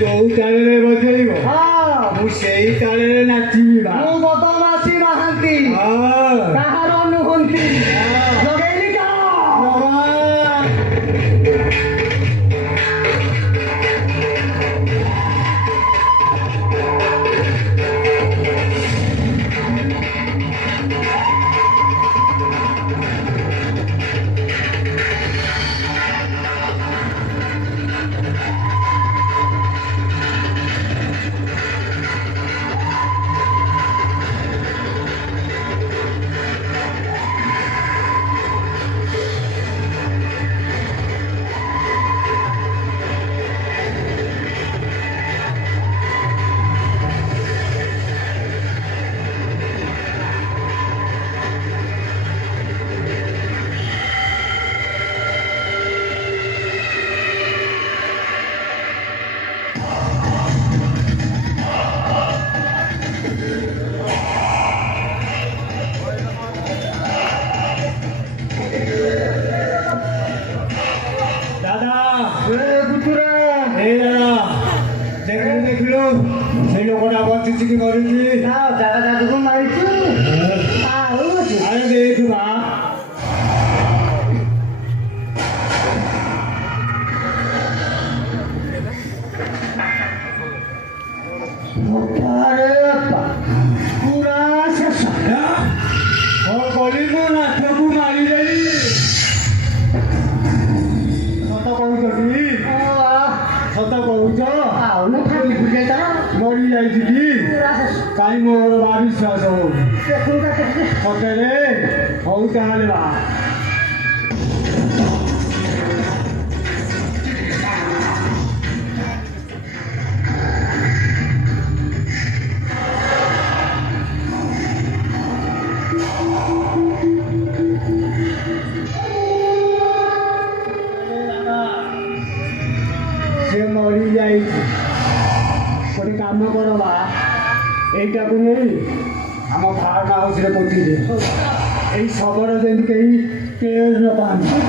ଯୋଉ ତାଳରେ ବଜେଇବ ହଁ ମୁଁ ସେଇ ତାଳରେ ନାଚିବି ବା। ମୁଁ ବଦମାସି ମହାନ୍ତି ହଁ କାହାର ନୁହନ୍ତି ଲଗେଇଲି କା ଦାଦା କୁକୁର ଏ ଦାଦା ଦେଖିଲୁ ଦେଖିଲୁ ସେଇ ଲୋକଟା ବଞ୍ଚିଛି କି ମରିଛି? ଜାଗା ଜାଗାକୁ ମାରିଛୁ ଆରେ ଦେଖ ବା ପୁରା ଶେଷ କଣ କରିବୁ ନାଥକୁ ମାରିଦେଲି। ସତ କହୁଛନ୍ତି ସତ କହୁଛ ଆଉ ଖାଲି ବୁଝେଇତା ମରି ଯାଇଛି କି? ପୁରା ଶେଷ କାହିଁ ମୋର ବା ବିଶ୍ୱାସ ହଉନି। ଦେଖୁକା କେତେ ସତରେ ହଉ ତାହେଲେ ବା ସେ ମରି ଯାଇଛି। ଗୋଟେ କାମ କର ବା এইটাକୁ ନେଇ ଆମ ଫାର୍ମ ହାଉସରେ ପୋତିଦିଅ। ଏଇ ଶବର ଯେମିତି କେହି କେସ୍ ନ ପାଆନ୍ତି।